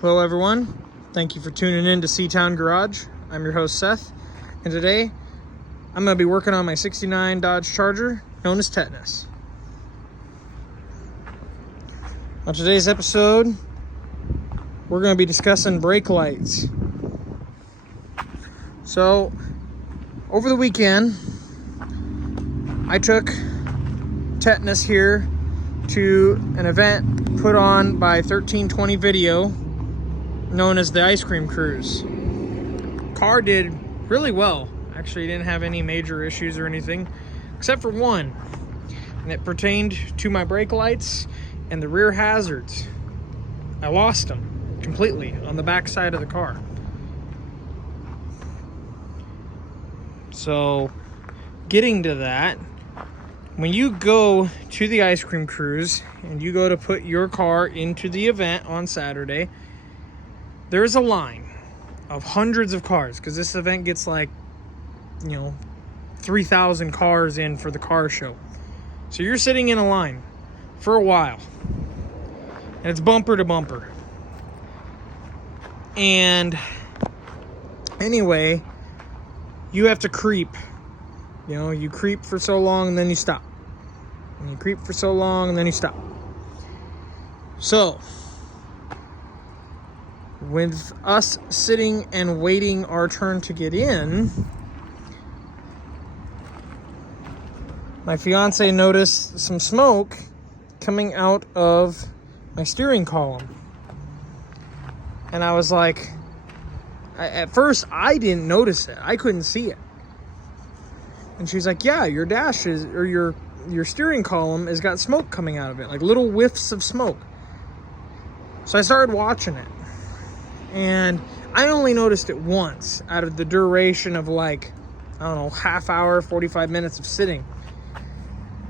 Hello everyone, thank you for tuning in to C-Town Garage. I'm your host Seth, and today I'm going to be working on my 69 Dodge Charger known as Tetanus. On today's episode, we're going to be discussing brake lights. So, over the weekend, I took Tetanus here to an event put on by 1320 Video known as the Ice Cream Cruise. Car did really well. Actually, didn't have any major issues or anything, except for one, and it pertained to my brake lights and the rear hazards. I lost them completely on the back side of the car. So, getting to that, when you go to the Ice Cream Cruise and you go to put your car into the event on Saturday, there's a line of hundreds of cars, because this event gets 3,000 cars in for the car show. So you're sitting in a line for a while, and it's bumper to bumper. And anyway, you have to creep. You creep for so long and then you stop. And you creep for so long and then you stop. So, with us sitting and waiting our turn to get in, my fiance noticed some smoke coming out of my steering column. And I was like, at first I didn't notice it. I couldn't see it. And she's like, yeah, your dash is, or your steering column has got smoke coming out of it, like little whiffs of smoke. So I started watching it. And I only noticed it once out of the duration of half hour, 45 minutes of sitting.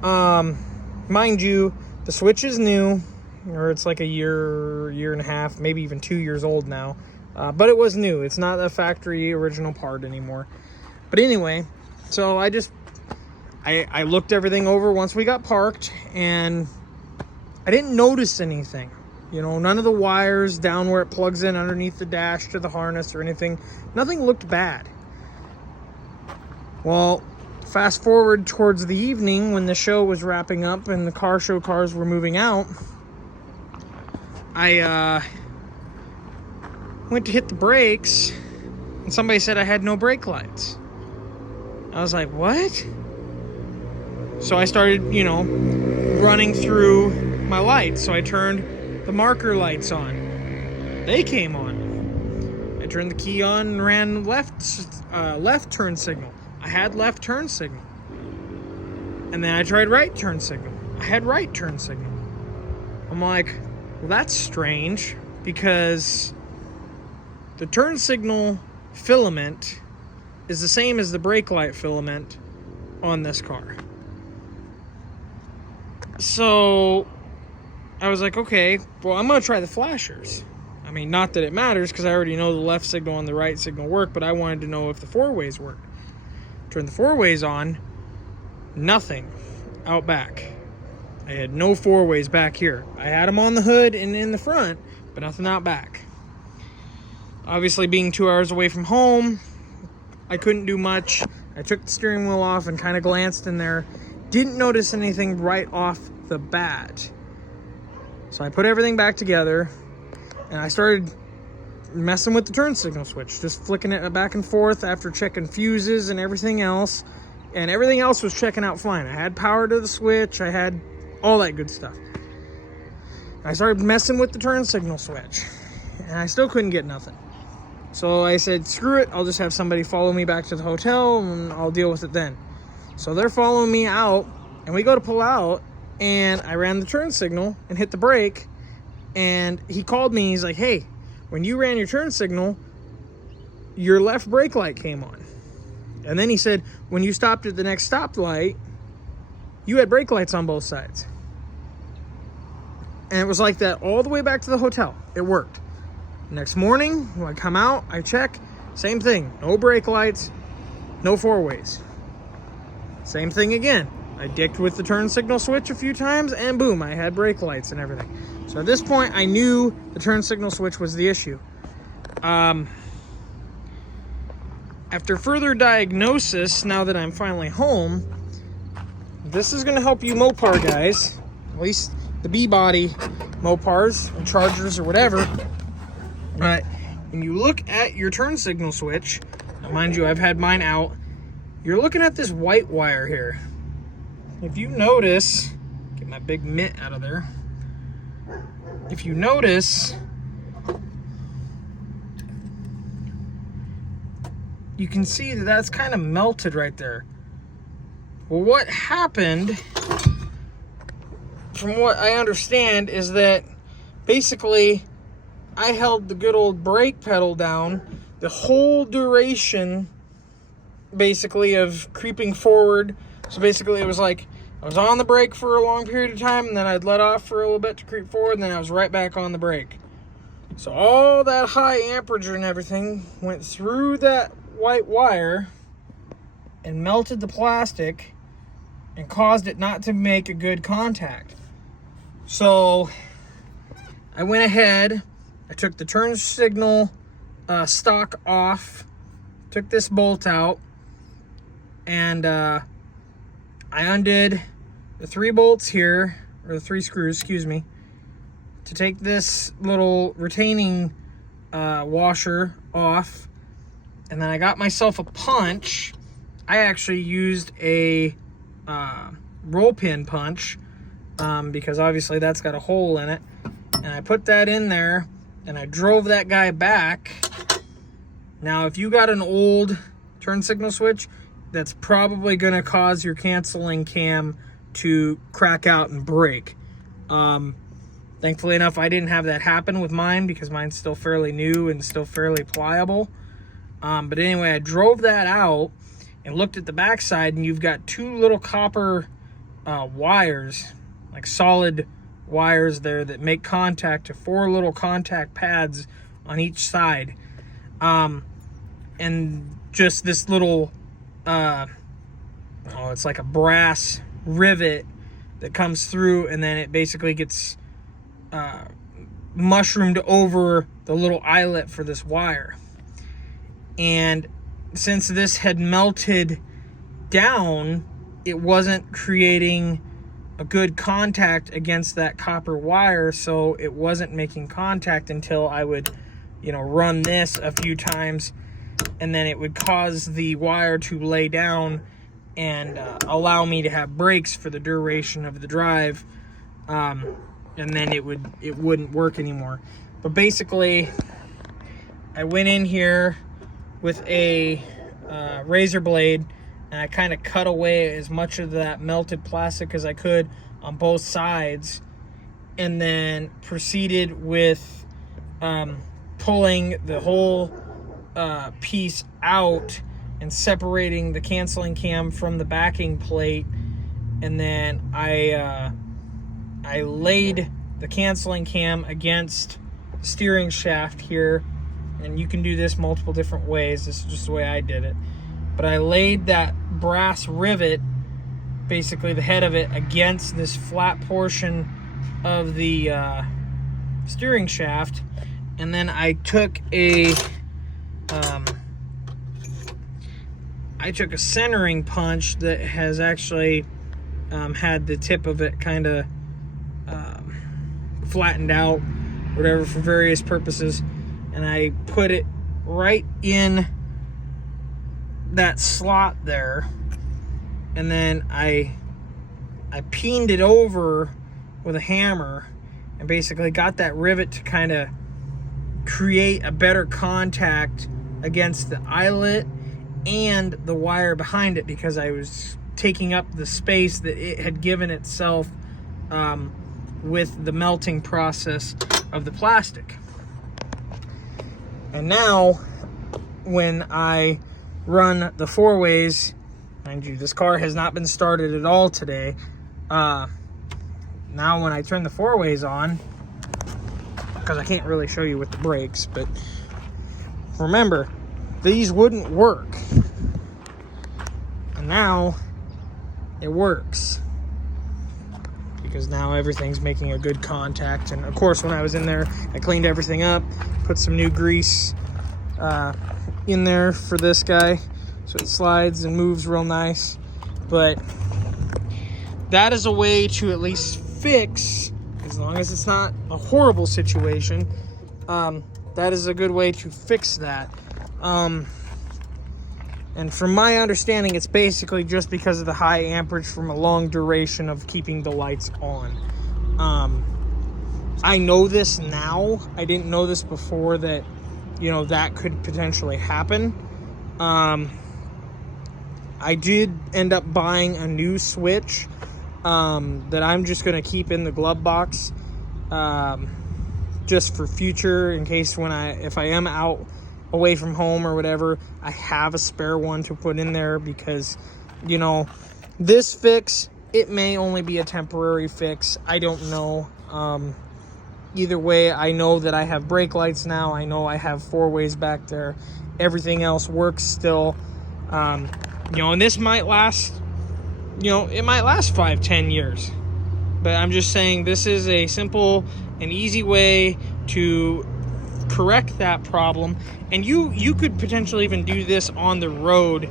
Mind you, the switch is new, or it's like a year and a half, maybe even 2 years old now. But it was new. It's not a factory original part anymore. But anyway, so I looked everything over once we got parked, and I didn't notice anything. None of the wires down where it plugs in underneath the dash to the harness or anything. Nothing looked bad. Well, fast forward towards the evening when the show was wrapping up and the car show cars were moving out, I went to hit the brakes, and somebody said I had no brake lights. I was like, what? So I started, running through my lights. So I turned the marker lights on. They came on. I turned the key on and ran left turn signal. I had left turn signal. And then I tried right turn signal. I had right turn signal. I'm like, well, that's strange, because the turn signal filament is the same as the brake light filament on this car. So I was like, okay, well, I'm going to try the flashers. I mean, not that it matters, because I already know the left signal and the right signal work, but I wanted to know if the four-ways worked. Turned the four-ways on, nothing out back. I had no four-ways back here. I had them on the hood and in the front, but nothing out back. Obviously, being 2 hours away from home, I couldn't do much. I took the steering wheel off and kind of glanced in there. Didn't notice anything right off the bat. So I put everything back together, and I started messing with the turn signal switch, just flicking it back and forth after checking fuses and everything else. And everything else was checking out fine. I had power to the switch. I had all that good stuff. I started messing with the turn signal switch, and I still couldn't get nothing. So I said, screw it. I'll just have somebody follow me back to the hotel, and I'll deal with it then. So they're following me out, and we go to pull out, and I ran the turn signal and hit the brake, and he called me. He's like, hey, when you ran your turn signal, your left brake light came on. And then he said, when you stopped at the next stoplight, you had brake lights on both sides. And it was like that all the way back to the hotel. It worked. Next morning, when I come out, I check, same thing. No brake lights, no four-ways. Same thing again. I dicked with the turn signal switch a few times, and boom, I had brake lights and everything. So at this point, I knew the turn signal switch was the issue. After further diagnosis, now that I'm finally home, this is going to help you Mopar guys, at least the B-body Mopars and Chargers or whatever. But when you look at your turn signal switch, now mind you, I've had mine out, you're looking at this white wire here. If you notice, get my big mitt out of there. If you notice, you can see that that's kind of melted right there. Well, what happened, from what I understand, is that basically I held the good old brake pedal down the whole duration, basically, of creeping forward. So basically it was like I was on the brake for a long period of time, and then I'd let off for a little bit to creep forward, and then I was right back on the brake. So all that high amperage and everything went through that white wire and melted the plastic and caused it not to make a good contact. So I went ahead, I took the turn signal stock off, took this bolt out, and I undid the 3 bolts here, or the 3 screws, excuse me, to take this little retaining washer off. And then I got myself a punch. I actually used a roll pin punch because obviously that's got a hole in it. And I put that in there and I drove that guy back. Now, if you got an old turn signal switch, that's probably going to cause your canceling cam to crack out and break. Thankfully enough, I didn't have that happen with mine because mine's still fairly new and still fairly pliable. But anyway, I drove that out and looked at the backside, and you've got 2 little copper wires, like solid wires there that make contact to 4 little contact pads on each side. And just this little, it's like a brass rivet that comes through, and then it basically gets mushroomed over the little eyelet for this wire. And since this had melted down, it wasn't creating a good contact against that copper wire, so it wasn't making contact until I would, run this a few times, and then it would cause the wire to lay down and allow me to have brakes for the duration of the drive, and then it wouldn't work anymore. But basically, I went in here with a razor blade, and I kind of cut away as much of that melted plastic as I could on both sides, and then proceeded with pulling the whole piece out and separating the canceling cam from the backing plate. And then I laid the canceling cam against the steering shaft here. And you can do this multiple different ways. This is just the way I did it. But I laid that brass rivet, basically the head of it, against this flat portion of the steering shaft. And then I took a centering punch that has actually had the tip of it kind of flattened out, whatever, for various purposes. And I put it right in that slot there, and then I peened it over with a hammer and basically got that rivet to kind of create a better contact against the eyelet and the wire behind it, because I was taking up the space that it had given itself with the melting process of the plastic. And now, when I run the 4-ways, mind you, this car has not been started at all today. Now when I turn the 4-ways on, because I can't really show you with the brakes, but remember, these wouldn't work. And now, it works. Because now everything's making a good contact. And of course, when I was in there, I cleaned everything up, put some new grease in there for this guy, so it slides and moves real nice. But that is a way to at least fix, as long as it's not a horrible situation, that is a good way to fix that. And from my understanding, it's basically just because of the high amperage from a long duration of keeping the lights on. I know this now. I didn't know this before, that, you know, that could potentially happen. I did end up buying a new switch that I'm just going to keep in the glove box just for future, in case if I am out away from home or whatever, I have a spare one to put in there, because, you know, this fix, it may only be a temporary fix. I don't know. Either way, I know that I have brake lights now. I know I have 4-ways back there. Everything else works still. You know, and this might last, you know, it might last 5-10 years. But I'm just saying, this is a simple and easy way to correct that problem. And you could potentially even do this on the road, you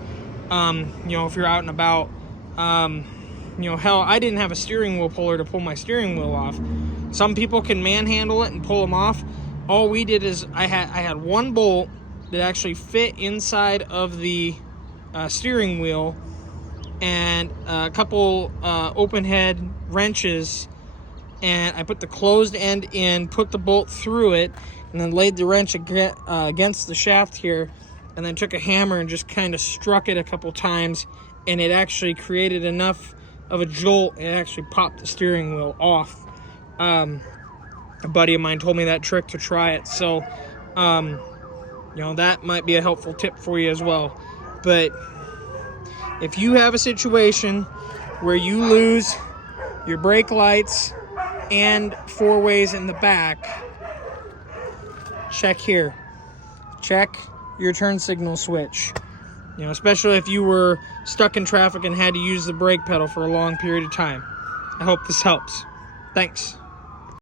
know, if you're out and about. You know, hell, I didn't have a steering wheel puller to pull my steering wheel off. Some people can manhandle it and pull them off. All we did is I had one bolt that actually fit inside of the steering wheel, and a couple open head wrenches, and I put the closed end in, put the bolt through it, and then laid the wrench against the shaft here, and then took a hammer and just kind of struck it a couple times, and it actually created enough of a jolt, it actually popped the steering wheel off. A buddy of mine told me that trick to try it, so you know, that might be a helpful tip for you as well. But if you have a situation where you lose your brake lights and 4-ways in the back, check here. Check your turn signal switch. You know, especially if you were stuck in traffic and had to use the brake pedal for a long period of time. I hope this helps. Thanks.